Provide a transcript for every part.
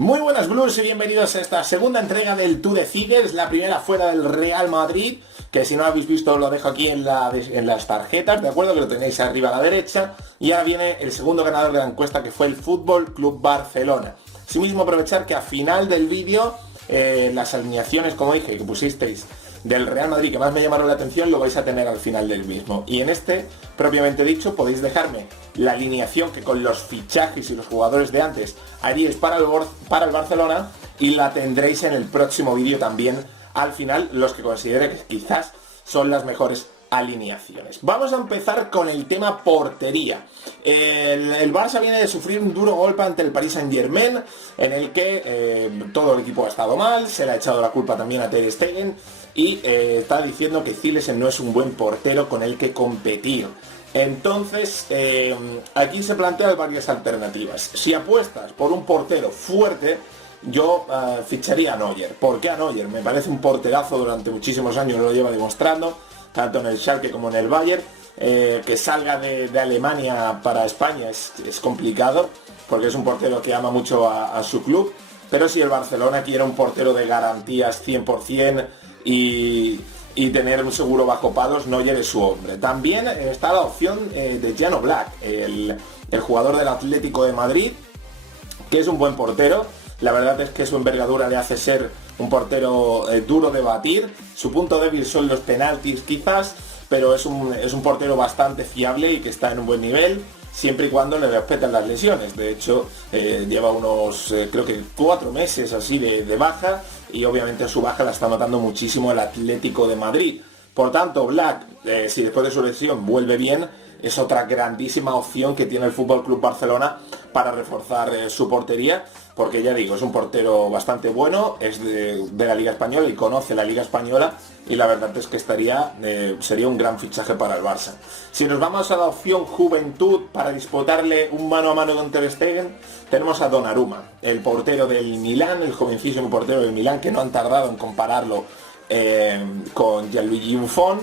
Muy buenas Blues y bienvenidos a esta segunda entrega del Tú Decides, la primera fuera del Real Madrid, que si no habéis visto lo dejo aquí en las tarjetas, ¿de acuerdo? Que lo tenéis arriba a la derecha. Y ahora viene el segundo ganador de la encuesta, que fue el Fútbol Club Barcelona. Asimismo, aprovechar que a final del vídeo, las alineaciones, como dije, que pusisteis del Real Madrid que más me llamaron la atención, lo vais a tener al final del mismo. Y en este, propiamente dicho, podéis dejarme la alineación que con los fichajes y los jugadores de antes haríais para el Barcelona, y la tendréis en el próximo vídeo también al final, los que considere que quizás son las mejores alineaciones. Vamos a empezar con el tema portería. El Barça viene de sufrir un duro golpe ante el Paris Saint-Germain, en el que todo el equipo ha estado mal, se le ha echado la culpa también a Ter Stegen, y está diciendo que Zilesen no es un buen portero con el que competir. Entonces, aquí se plantean varias alternativas. Si apuestas por un portero fuerte, yo ficharía a Neuer. ¿Por qué a Neuer? Me parece un porterazo, durante muchísimos años lo lleva demostrando, tanto en el Schalke como en el Bayern. Que salga de Alemania para España es complicado, porque es un portero que ama mucho a su club. Pero si el Barcelona quiere un portero de garantías 100% y tener un seguro bajo palos, Neuer es su hombre. También está la opción de Jan Oblak, el jugador del Atlético de Madrid, que es un buen portero. La verdad es que su envergadura le hace ser un portero duro de batir. Su punto débil son los penaltis quizás, pero es un portero bastante fiable y que está en un buen nivel, siempre y cuando le respeten las lesiones. De hecho, lleva unos, creo que 4 meses así de baja, y obviamente su baja la está notando muchísimo el Atlético de Madrid. Por tanto, Black, si después de su lesión vuelve bien, es otra grandísima opción que tiene el Fútbol Club Barcelona para reforzar su portería, porque ya digo, es un portero bastante bueno, es de la Liga Española y conoce la Liga Española, y la verdad es que sería un gran fichaje para el Barça. Si nos vamos a la opción juventud para disputarle un mano a mano con Ter Stegen, tenemos a Donnarumma, el portero del Milán, el jovencísimo portero del Milán, que no han tardado en compararlo con Gianluigi Buffon.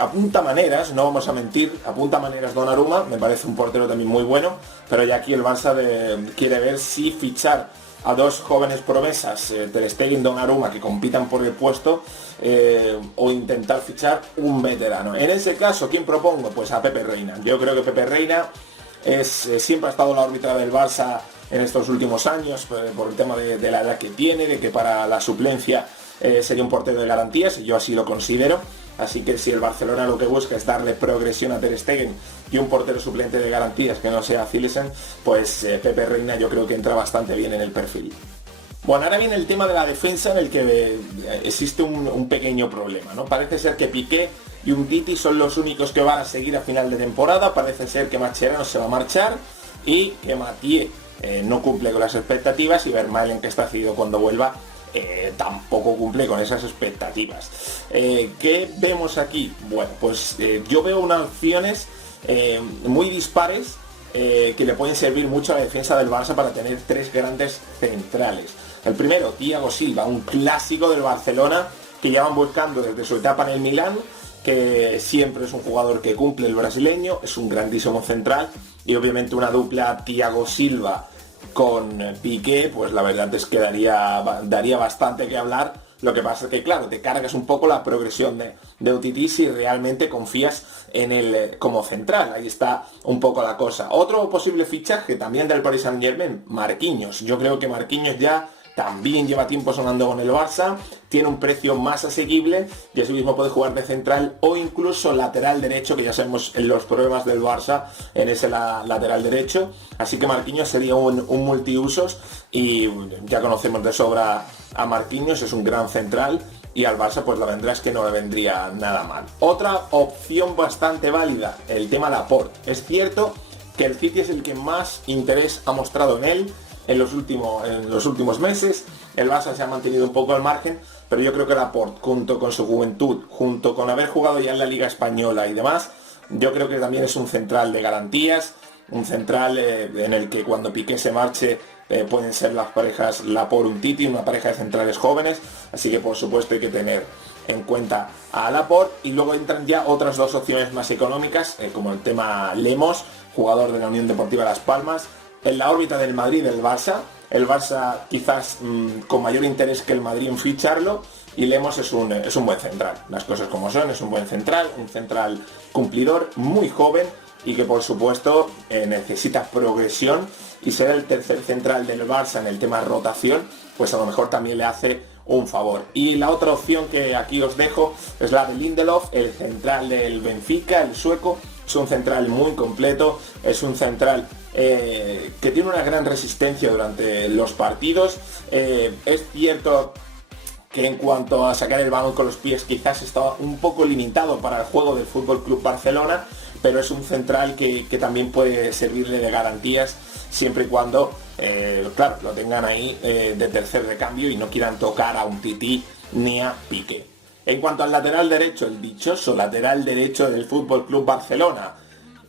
Apunta maneras, no vamos a mentir, apunta maneras Donnarumma, me parece un portero también muy bueno, pero ya aquí el Barça quiere ver si fichar a dos jóvenes promesas, Ter Stegen y Donnarumma, que compitan por el puesto, o intentar fichar un veterano. En ese caso, ¿quién propongo? Pues a Pepe Reina. Yo creo que Pepe Reina siempre ha estado en la órbita del Barça en estos últimos años, por el tema de la edad que tiene, de que para la suplencia sería un portero de garantías, y yo así lo considero. Así que si el Barcelona lo que busca es darle progresión a Ter Stegen y un portero suplente de garantías que no sea Zilesen, pues Pepe Reina yo creo que entra bastante bien en el perfil. Bueno, ahora viene el tema de la defensa, en el que existe un pequeño problema, ¿no? Parece ser que Piqué y Umtiti son los únicos que van a seguir a final de temporada. Parece ser que Mascherano se va a marchar y que Mathieu no cumple con las expectativas, y Vermaelen, que está cedido cuando vuelva, tampoco cumple con esas expectativas. ¿Qué vemos aquí? Bueno, pues yo veo unas opciones muy dispares, que le pueden servir mucho a la defensa del Barça para tener 3 grandes centrales. El primero, Thiago Silva, un clásico del Barcelona que llevan buscando desde su etapa en el Milán, que siempre es un jugador que cumple, el brasileño, es un grandísimo central, y obviamente una dupla Thiago Silva con Piqué, pues la verdad es que daría bastante que hablar. Lo que pasa es que, claro, te cargas un poco la progresión de Umtiti si realmente confías en él como central. Ahí está un poco la cosa. Otro posible fichaje también del Paris Saint-Germain, Marquinhos. Yo creo que Marquinhos ya también lleva tiempo sonando con el Barça, tiene un precio más asequible, y así mismo puede jugar de central o incluso lateral derecho, que ya sabemos en los problemas del Barça en ese lateral derecho. Así que Marquinhos sería un multiusos, y ya conocemos de sobra a Marquinhos, es un gran central, y al Barça pues la verdad es que no le vendría nada mal. Otra opción bastante válida, el tema Laporte. Es cierto que el City es el que más interés ha mostrado en él en los últimos meses. El Barça se ha mantenido un poco al margen, pero yo creo que Laporte, junto con su juventud, junto con haber jugado ya en la Liga Española y demás, yo creo que también es un central de garantías, un central en el que cuando Piqué se marche pueden ser las parejas Laporte-Umtiti, una pareja de centrales jóvenes. Así que por supuesto hay que tener en cuenta a Laporte, y luego entran ya otras 2 opciones más económicas, como el tema Lemos, jugador de la Unión Deportiva Las Palmas, en la órbita del Madrid del Barça. El Barça quizás con mayor interés que el Madrid en ficharlo, y Lemos es un buen central, las cosas como son, es un buen central, un central cumplidor, muy joven y que por supuesto necesita progresión, y ser el tercer central del Barça en el tema rotación, pues a lo mejor también le hace un favor. Y la otra opción que aquí os dejo es la de Lindelof, el central del Benfica, el sueco. Es un central muy completo, es un central que tiene una gran resistencia durante los partidos. Es cierto que en cuanto a sacar el balón con los pies quizás está un poco limitado para el juego del Fútbol Club Barcelona, pero es un central que también puede servirle de garantías siempre y cuando, claro, lo tengan ahí de tercer recambio y no quieran tocar a un Tití ni a Piqué. En cuanto al lateral derecho, el dichoso lateral derecho del Fútbol Club Barcelona,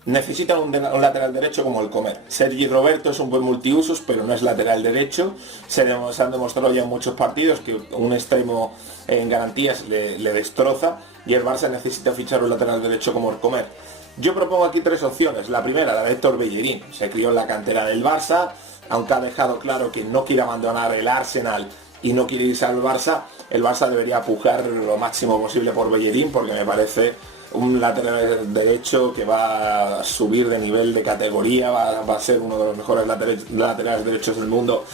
necesita un lateral derecho como el Comer. Sergi Roberto es un buen multiusos, pero no es lateral derecho. Se han demostrado ya en muchos partidos que un extremo en garantías le destroza, y el Barça necesita fichar un lateral derecho como el Comer. Yo propongo aquí tres opciones. La primera, la de Héctor Bellerín. Se crió en la cantera del Barça, aunque ha dejado claro que no quiere abandonar el Arsenal y no quiere irse al Barça. El Barça debería pujar lo máximo posible por Bellerín, porque me parece un lateral derecho que va a subir de nivel de categoría, va a ser uno de los mejores laterales derechos del mundo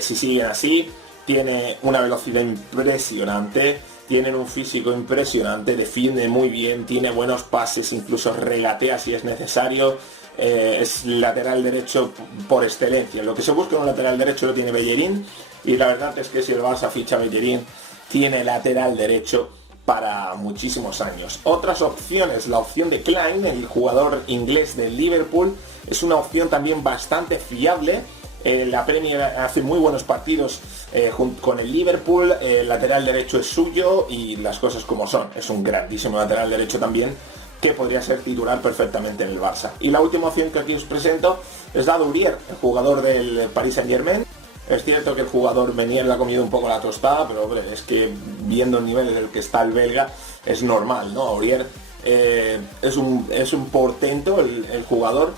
si siguen así. Tiene una velocidad impresionante, tiene un físico impresionante, defiende muy bien, tiene buenos pases, incluso regatea si es necesario. Es lateral derecho por excelencia. Lo que se busca en un lateral derecho lo tiene Bellerín, y la verdad es que si el Barça ficha a Bellerín, tiene lateral derecho para muchísimos años. Otras opciones, la opción de Klein, el jugador inglés del Liverpool, es una opción también bastante fiable. La Premier hace muy buenos partidos con el Liverpool, el lateral derecho es suyo y las cosas como son. Es un grandísimo lateral derecho también, que podría ser titular perfectamente en el Barça. Y la última opción que aquí os presento es la de Aurier, el jugador del Paris Saint-Germain. Es cierto que el jugador Menier le ha comido un poco la tostada, pero hombre, es que viendo el nivel en el que está el belga, es normal, ¿no? Aurier es un portento el jugador.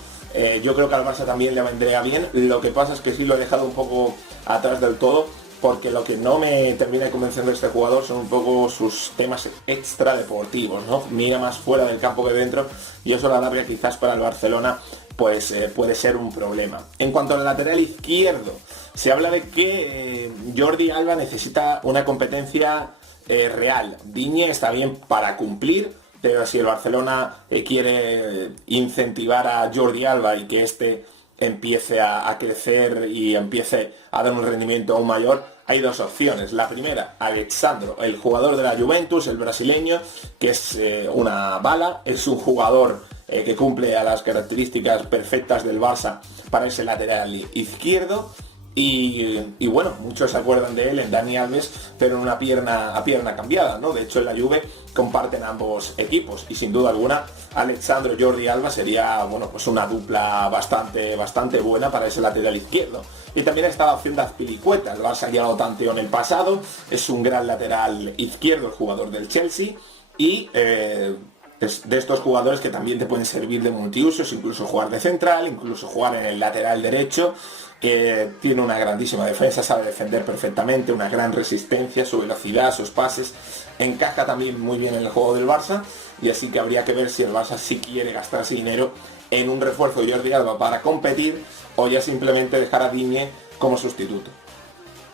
Yo creo que al Barça también le vendría bien. Lo que pasa es que sí lo he dejado un poco atrás del todo, porque lo que no me termina convenciendo de este jugador son un poco sus temas extradeportivos, ¿no? Mira más fuera del campo que dentro, y eso a la larga quizás para el Barcelona pues puede ser un problema. En cuanto al lateral izquierdo, se habla de que Jordi Alba necesita una competencia real. Digne está bien para cumplir, pero si el Barcelona quiere incentivar a Jordi Alba y que este empiece a crecer y empiece a dar un rendimiento aún mayor, hay dos opciones. La primera, Alex Sandro, el jugador de la Juventus, el brasileño, que es una bala, es un jugador que cumple a las características perfectas del Barça para ese lateral izquierdo. Y bueno, muchos se acuerdan de él en Dani Alves, pero en una pierna cambiada, ¿no? De hecho, en la Juve comparten ambos equipos, y sin duda alguna Alexandro Jordi Alba sería, bueno, pues una dupla bastante buena para ese lateral izquierdo. Y también está la opción de Azpilicueta. El Barça ha llegado tanto en el pasado, es un gran lateral izquierdo, el jugador del Chelsea, y de estos jugadores que también te pueden servir de multiusos, incluso jugar de central, incluso jugar en el lateral derecho, que tiene una grandísima defensa, sabe defender perfectamente, una gran resistencia, su velocidad, sus pases, encaja también muy bien en el juego del Barça, y así que habría que ver si el Barça sí quiere gastarse dinero en un refuerzo de Jordi Alba para competir, o ya simplemente dejar a Digne como sustituto.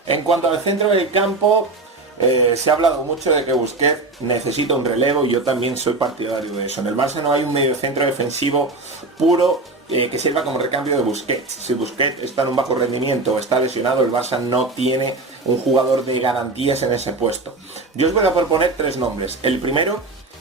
En cuanto al centro del campo, se ha hablado mucho de que Busquets necesita un relevo, y yo también soy partidario de eso. En el Barça no hay un mediocentro defensivo puro que sirva como recambio de Busquets. Si Busquets está en un bajo rendimiento o está lesionado, el Barça no tiene un jugador de garantías en ese puesto. Yo os voy a proponer tres nombres. El primero,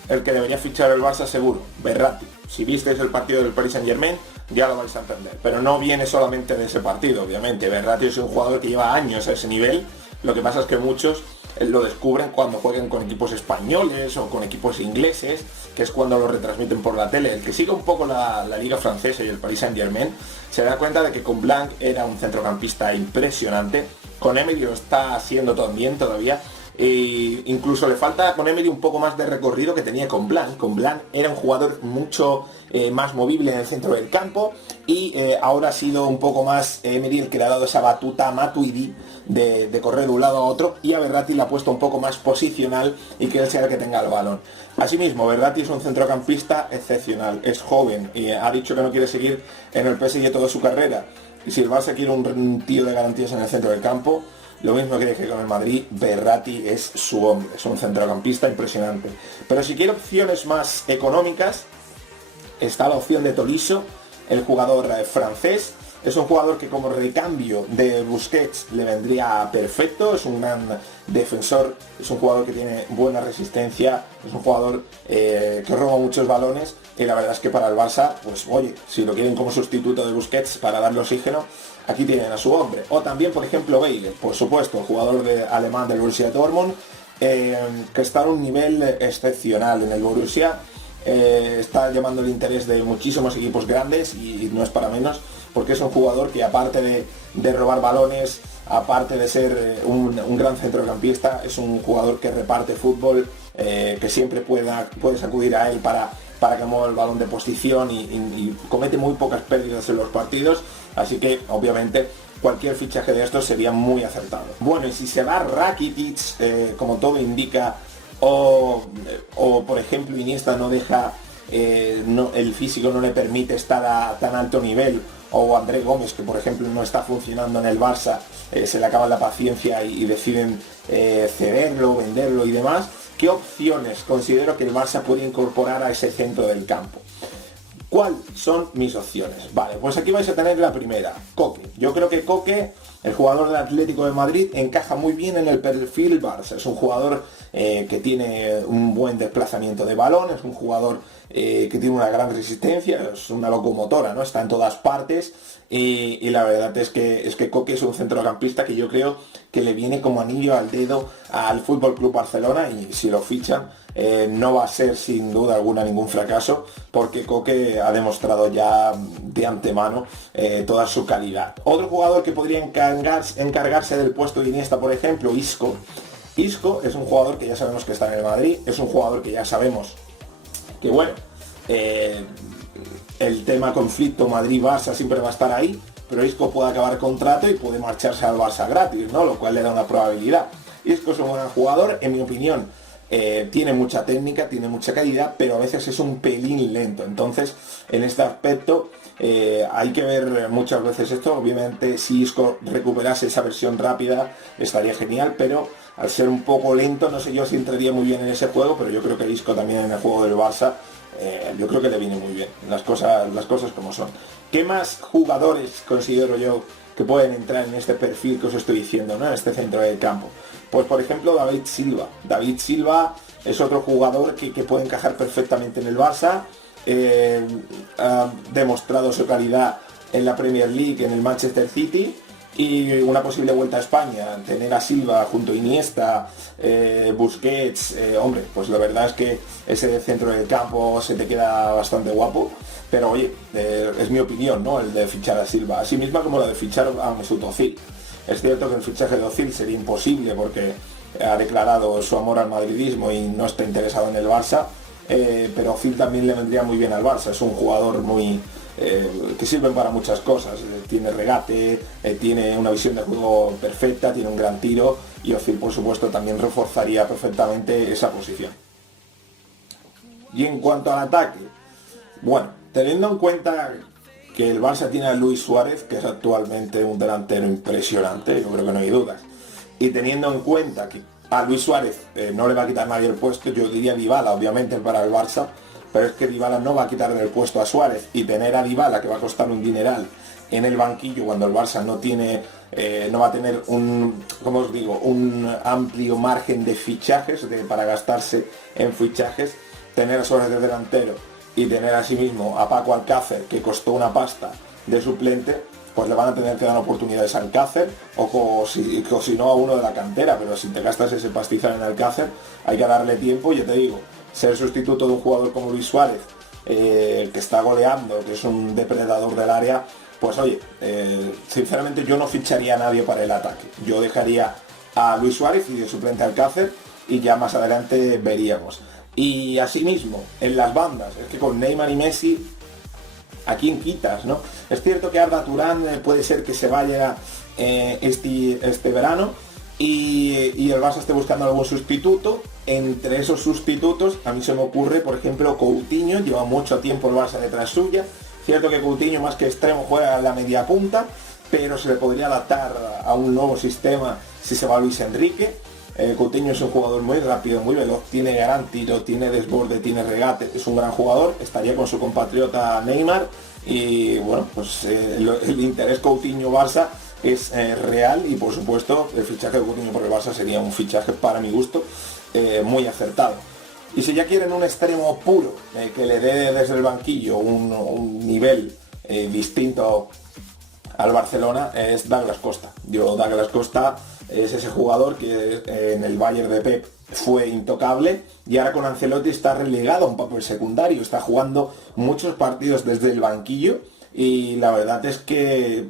el que debería fichar el Barça seguro, Verratti. Si visteis el partido del Paris Saint-Germain, ya lo vais a entender. Pero no viene solamente de ese partido, obviamente. Verratti es un jugador que lleva años a ese nivel. Lo que pasa es que muchos lo descubren cuando juegan con equipos españoles o con equipos ingleses, que es cuando lo retransmiten por la tele. El que sigue un poco la liga francesa y el Paris Saint-Germain se da cuenta de que con Blanc era un centrocampista impresionante, con Emery lo está haciendo también todavía, E incluso le falta con Emery un poco más de recorrido que tenía con Blanc. Con Blanc era un jugador mucho más movible en el centro del campo y ahora ha sido un poco más Emery el que le ha dado esa batuta a Matuidi de correr de un lado a otro, y a Verratti le ha puesto un poco más posicional y que él sea el que tenga el balón. Asimismo, Verratti es un centrocampista excepcional, es joven y ha dicho que no quiere seguir en el PSG toda su carrera. Y si el Barça quiere un tío de garantías en el centro del campo, lo mismo que dije con el Madrid, Verratti es su hombre, es un centrocampista impresionante. Pero si quiere opciones más económicas, está la opción de Tolisso, el jugador francés. Es un jugador que como recambio de Busquets le vendría perfecto, es un gran defensor, es un jugador que tiene buena resistencia, es un jugador que roba muchos balones, y la verdad es que para el Barça, pues oye, si lo quieren como sustituto de Busquets para darle oxígeno, aquí tienen a su hombre. O también, por ejemplo, Bale, por supuesto, jugador alemán del Borussia Dortmund, que está a un nivel excepcional en el Borussia. Está llamando el interés de muchísimos equipos grandes y no es para menos, porque es un jugador que aparte de robar balones, aparte de ser un gran centrocampista, es un jugador que reparte fútbol, que siempre puedes acudir a él para que mueva el balón de posición y comete muy pocas pérdidas en los partidos, así que obviamente cualquier fichaje de estos sería muy acertado. Bueno, y si se va Rakitic, como todo indica, o por ejemplo Iniesta no deja, el físico no le permite estar a tan alto nivel, o André Gómez, que por ejemplo no está funcionando en el Barça, se le acaba la paciencia y deciden cederlo, venderlo y demás, ¿qué opciones considero que el Barça puede incorporar a ese centro del campo? ¿Cuáles son mis opciones? Vale, pues aquí vais a tener la primera, Koke. Yo creo que Koke, el jugador del Atlético de Madrid, encaja muy bien en el perfil Barça. Es un jugador que tiene un buen desplazamiento de balón, es un jugador que tiene una gran resistencia, es una locomotora, ¿no? Está en todas partes y la verdad es que Koke es un centrocampista que yo creo que le viene como anillo al dedo al Fútbol Club Barcelona, y si lo fichan no va a ser sin duda alguna ningún fracaso, porque Koke ha demostrado ya de antemano toda su calidad. Otro jugador que podría encargarse del puesto de Iniesta, por ejemplo, Isco. Isco es un jugador que ya sabemos que está en el Madrid, es un jugador que ya sabemos que bueno, el tema conflicto Madrid-Barça siempre va a estar ahí, pero Isco puede acabar contrato y puede marcharse al Barça gratis, ¿no? Lo cual le da una probabilidad. Isco es un buen jugador, en mi opinión. Tiene mucha técnica, tiene mucha calidad, pero a veces es un pelín lento. Entonces, en este aspecto hay que ver muchas veces esto. Obviamente, si Isco recuperase esa versión rápida, estaría genial, pero al ser un poco lento, no sé yo si entraría muy bien en ese juego, pero yo creo que Isco también en el juego del Barça, yo creo que le viene muy bien, las cosas como son. ¿Qué más jugadores considero yo que pueden entrar en este perfil que os estoy diciendo, ¿no? En este centro del campo? Pues por ejemplo David Silva. David Silva es otro jugador que puede encajar perfectamente en el Barça, ha demostrado su calidad en la Premier League, en el Manchester City, y una posible vuelta a España, tener a Silva junto a Iniesta, Busquets, hombre, pues la verdad es que ese centro del campo se te queda bastante guapo, pero oye, es mi opinión, ¿no? El de fichar a Silva, así misma como la de fichar a Mesut Özil. Es cierto que el fichaje de Özil sería imposible porque ha declarado su amor al madridismo y no está interesado en el Barça, pero Özil también le vendría muy bien al Barça, es un jugador muy que sirven para muchas cosas, tiene regate, tiene una visión de juego perfecta, tiene un gran tiro, y Özil por supuesto también reforzaría perfectamente esa posición. Y en cuanto al ataque, bueno, teniendo en cuenta que el Barça tiene a Luis Suárez, que es actualmente un delantero impresionante, yo creo que no hay dudas, y teniendo en cuenta que a Luis Suárez no le va a quitar nadie el puesto, yo diría Dybala obviamente para el Barça, pero es que Dybala no va a quitarle el puesto a Suárez, y tener a Dybala, que va a costar un dineral, en el banquillo cuando el Barça no va a tener un amplio margen de fichajes para gastarse en fichajes, tener a Suárez de delantero y tener asimismo a Paco Alcácer, que costó una pasta, de suplente, pues le van a tener que dar oportunidades a Alcácer, o si no a uno de la cantera, pero si te gastas ese pastizal en Alcácer, hay que darle tiempo. Yo te digo, ser sustituto de un jugador como Luis Suárez, que está goleando, que es un depredador del área, pues oye, sinceramente yo no ficharía a nadie para el ataque. Yo dejaría a Luis Suárez y de suplente Alcácer, y ya más adelante veríamos. Y asimismo, en las bandas, es que con Neymar y Messi, ¿a quién quitas, no? Es cierto que Arda Turán puede ser que se vaya este verano y el Barça esté buscando algún sustituto. Entre esos sustitutos, a mí se me ocurre, por ejemplo, Coutinho, lleva mucho tiempo el Barça detrás suya. Cierto que Coutinho más que extremo juega a la media punta, pero se le podría adaptar a un nuevo sistema si se va Luis Enrique. Coutinho es un jugador muy rápido, muy veloz, tiene gran tiro, tiene desborde, tiene regate, es un gran jugador, estaría con su compatriota Neymar y bueno, pues el interés Coutinho-Barça es real y por supuesto el fichaje de Coutinho por el Barça sería un fichaje para mi gusto muy acertado. Y si ya quieren un extremo puro que le dé desde el banquillo un nivel distinto al Barcelona, es Douglas Costa. Douglas Costa es ese jugador que en el Bayern de Pep fue intocable y ahora con Ancelotti está relegado a un papel secundario, está jugando muchos partidos desde el banquillo y la verdad es que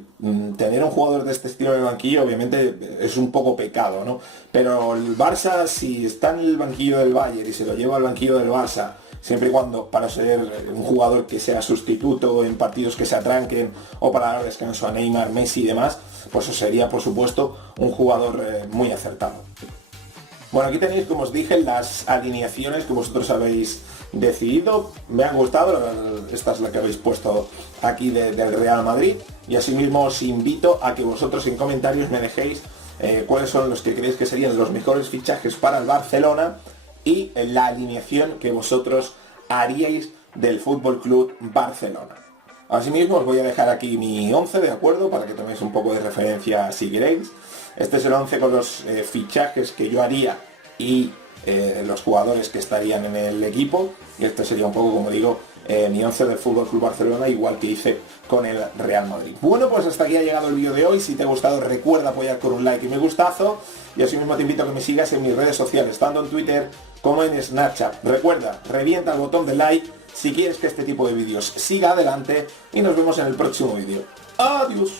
tener un jugador de este estilo en el banquillo obviamente es un poco pecado, ¿no? Pero el Barça, si está en el banquillo del Bayern y se lo lleva al banquillo del Barça, siempre y cuando para ser un jugador que sea sustituto en partidos que se atranquen o para dar descanso a Neymar, Messi y demás, pues eso sería por supuesto un jugador muy acertado. Bueno, aquí tenéis, como os dije, las alineaciones que vosotros habéis decidido. Me han gustado, esta es la que habéis puesto aquí del Real Madrid y asimismo os invito a que vosotros en comentarios me dejéis cuáles son los que creéis que serían los mejores fichajes para el Barcelona y la alineación que vosotros haríais del Fútbol Club Barcelona. Asimismo os voy a dejar aquí mi 11, ¿de acuerdo? Para que toméis un poco de referencia si queréis. Este es el 11 con los fichajes que yo haría y los jugadores que estarían en el equipo. Y este sería un poco, como digo, mi 11 del Fútbol Club Barcelona, igual que hice con el Real Madrid. Bueno, pues hasta aquí ha llegado el vídeo de hoy. Si te ha gustado, recuerda apoyar con un like y me gustazo. Y asimismo te invito a que me sigas en mis redes sociales, tanto en Twitter como en Snapchat. Recuerda, revienta el botón de like si quieres que este tipo de vídeos siga adelante y nos vemos en el próximo vídeo. ¡Adiós!